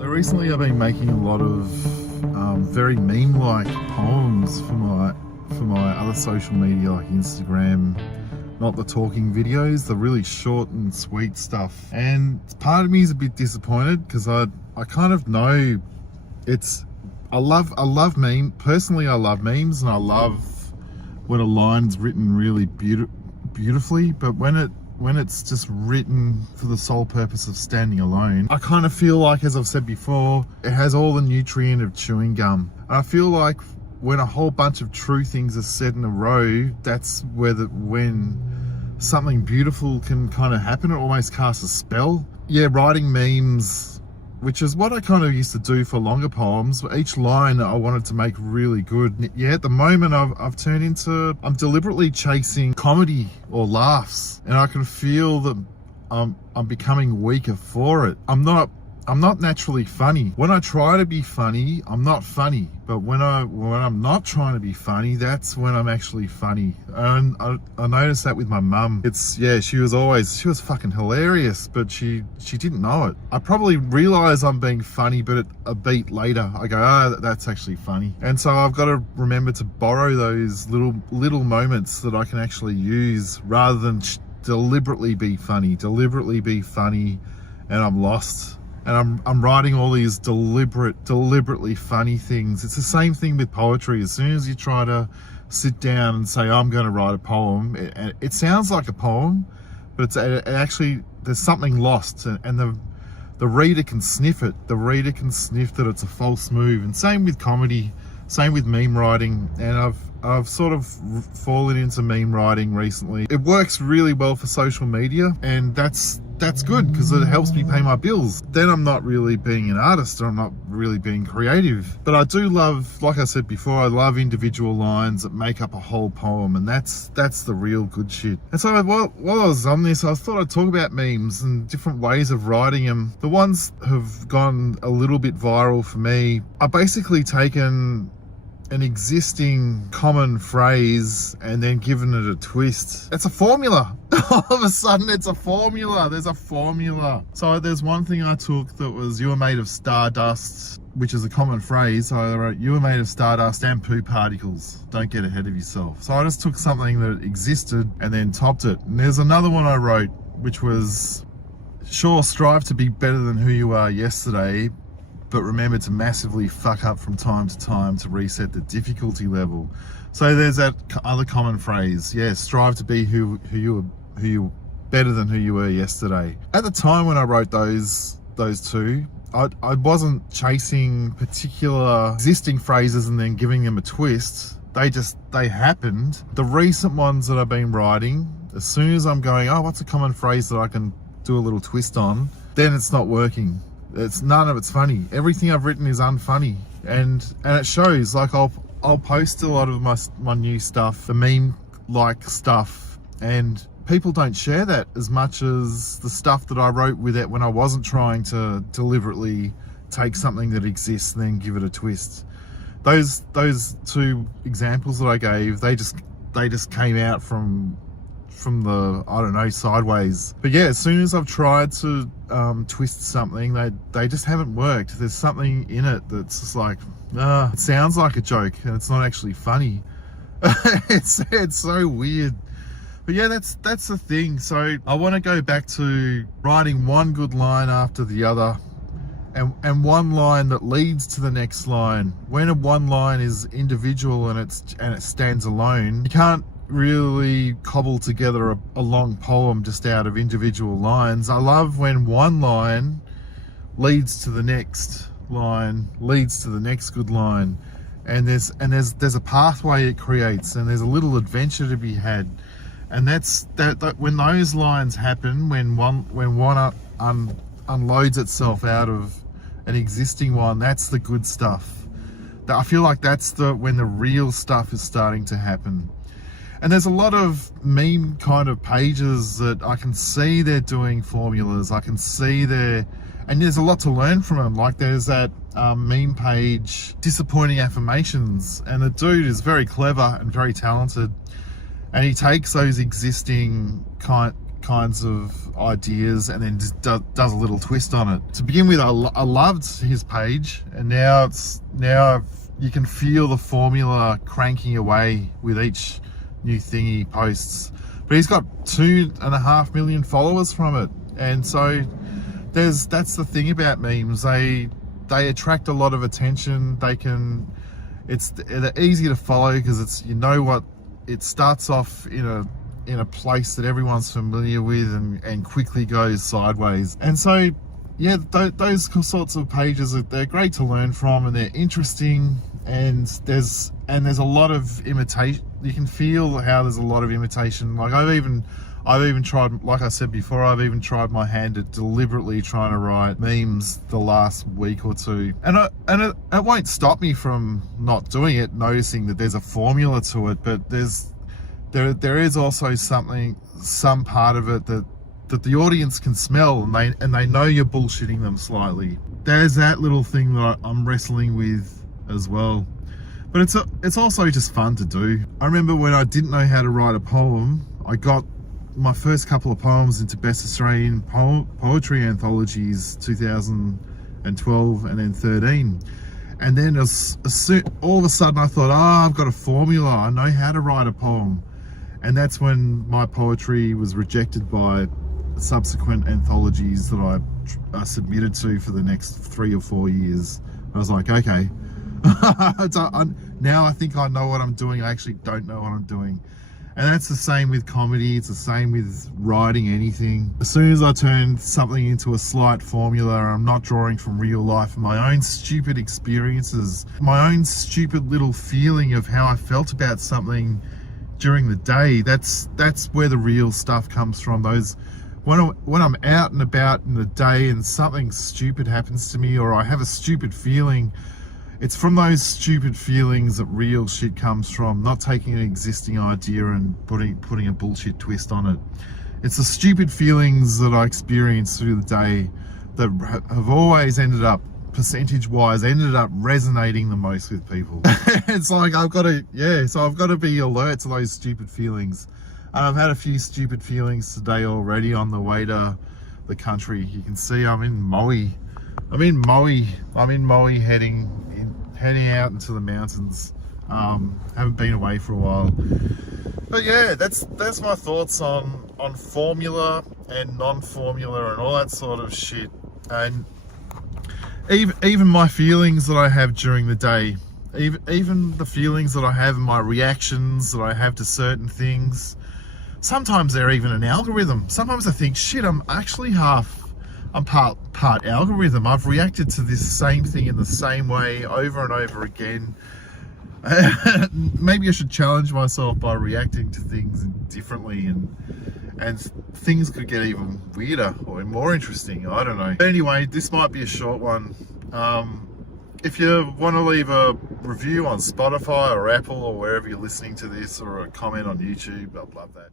So recently I've been making a lot of very meme-like poems for my other social media like Instagram, not the talking videos, the really short and sweet stuff. And part of me is a bit disappointed because I kind of know I love meme. Personally, I love memes and I love when a line's written really beautifully, but when it's just written for the sole purpose of standing alone, I kind of feel like, as I've said before, it has all the nutrient of chewing gum. And I feel like when a whole bunch of true things are said in a row, that's when something beautiful can kind of happen. It almost casts a spell. Yeah, writing memes, which is what I kind of used to do for longer poems. Each line I wanted to make really good. Yeah, at the moment I've turned into, I'm deliberately chasing comedy or laughs, and I can feel that I'm becoming weaker for it. I'm not naturally funny. When I try to be funny, I'm not funny. But when I'm not trying to be funny, that's when I'm actually funny. And I noticed that with my mum. She was fucking hilarious, but she didn't know it. I probably realize I'm being funny, but a beat later, I go, that's actually funny. And so I've got to remember to borrow those little moments that I can actually use rather than deliberately be funny, and I'm lost. And I'm writing all these deliberately funny things. It's the same thing with poetry. As soon as you try to sit down and say, I'm going to write a poem, it sounds like a poem, but it actually, there's something lost, and the reader can sniff it. The reader can sniff that it's a false move. And same with comedy, same with meme writing. And I've sort of fallen into meme writing recently. It works really well for social media, and that's good because it helps me pay my bills. Then I'm not really being an artist, or I'm not really being creative. But I do love, like I said before, I love individual lines that make up a whole poem, and that's the real good shit. And so while I was on this, I thought I'd talk about memes and different ways of writing them. The ones have gone a little bit viral for me. I've basically taken an existing common phrase and then given it a twist. It's a formula. All of a sudden it's a formula. There's a formula. So there's one thing I took that was, you were made of stardust, which is a common phrase. So I wrote, you were made of stardust and poo particles. Don't get ahead of yourself. So I just took something that existed and then topped it. And there's another one I wrote, which was, sure, strive to be better than who you are yesterday, but remember to massively fuck up from time to time to reset the difficulty level. So there's that other common phrase. Yeah, strive to be who you better than who you were yesterday. At the time when I wrote those two, I wasn't chasing particular existing phrases and then giving them a twist. They happened. The recent ones that I've been writing, as soon as I'm going, oh, what's a common phrase that I can do a little twist on, then it's not working. None of it's funny. Everything I've written is unfunny, and it shows. Like I'll post a lot of my new stuff, the meme like stuff, and people don't share that as much as the stuff that I wrote with it when I wasn't trying to deliberately take something that exists and then give it a twist. Those two examples that I gave, they just came out from the, I don't know, sideways. But yeah, as soon as I've tried to twist something, they just haven't worked. There's something in it that's just like, it sounds like a joke and it's not actually funny. it's so weird. But yeah, that's the thing. So I want to go back to writing one good line after the other, and one line that leads to the next line. When one line is individual and it stands alone, you can't really cobble together a long poem just out of individual lines. I love when one line leads to the next line, leads to the next good line, and there's a pathway it creates, and there's a little adventure to be had. And that's that when those lines happen, when one unloads itself out of an existing one, that's the good stuff. I feel like that's when the real stuff is starting to happen. And there's a lot of meme kind of pages that I can see they're doing formulas. I can see and there's a lot to learn from them. Like there's that meme page, Disappointing Affirmations, and the dude is very clever and very talented. And he takes those existing kinds of ideas and then just does a little twist on it. To begin with, I loved his page, and now you can feel the formula cranking away with each new thing he posts. But he's got 2.5 million followers from it, and so that's the thing about memes. They attract a lot of attention. They're easy to follow because it's, you know what, it starts off in a place that everyone's familiar with and quickly goes sideways. And so yeah, those sorts of pages, they're great to learn from, and they're interesting, and there's a lot of imitation. You can feel how there's a lot of imitation. Like I've even tried, like I said before, I've even tried my hand at deliberately trying to write memes the last week or two, and it won't stop me from not doing it, noticing that there's a formula to it. But there is also some part of it that the audience can smell, and they know you're bullshitting them slightly. There's that little thing that I'm wrestling with as well. But it's also just fun to do. I remember when I didn't know how to write a poem, I got my first couple of poems into Best Australian Poetry Anthologies 2012 and then 13. And then all of a sudden I thought, I've got a formula, I know how to write a poem. And that's when my poetry was rejected by subsequent anthologies that I submitted to for the next 3 or 4 years. I was like, okay, now I think I know what I'm doing. I actually don't know what I'm doing. And that's the same with comedy. It's the same with writing anything. As soon as I turn something into a slight formula, I'm not drawing from real life, my own stupid experiences, my own stupid little feeling of how I felt about something during the day. That's where the real stuff comes from. Those when I'm out and about in the day and something stupid happens to me, or I have a stupid feeling, it's from those stupid feelings that real shit comes from, not taking an existing idea and putting a bullshit twist on it. It's the stupid feelings that I experience through the day that have always ended up, percentage-wise, ended up resonating the most with people. It's like I've got to be alert to those stupid feelings. I've had a few stupid feelings today already on the way to the country. You can see I'm in Maui. Heading out into the mountains. Haven't been away for a while. But yeah, that's my thoughts on formula and non-formula and all that sort of shit. And even my feelings that I have during the day, even the feelings that I have and my reactions that I have to certain things, sometimes they're even an algorithm. Sometimes I think, shit, I'm part algorithm. I've reacted to this same thing in the same way over and over again. Maybe I should challenge myself by reacting to things differently, and things could get even weirder or more interesting. I don't know. Anyway, this might be a short one. If you want to leave a review on Spotify or Apple or wherever you're listening to this, or a comment on YouTube, I'd love that.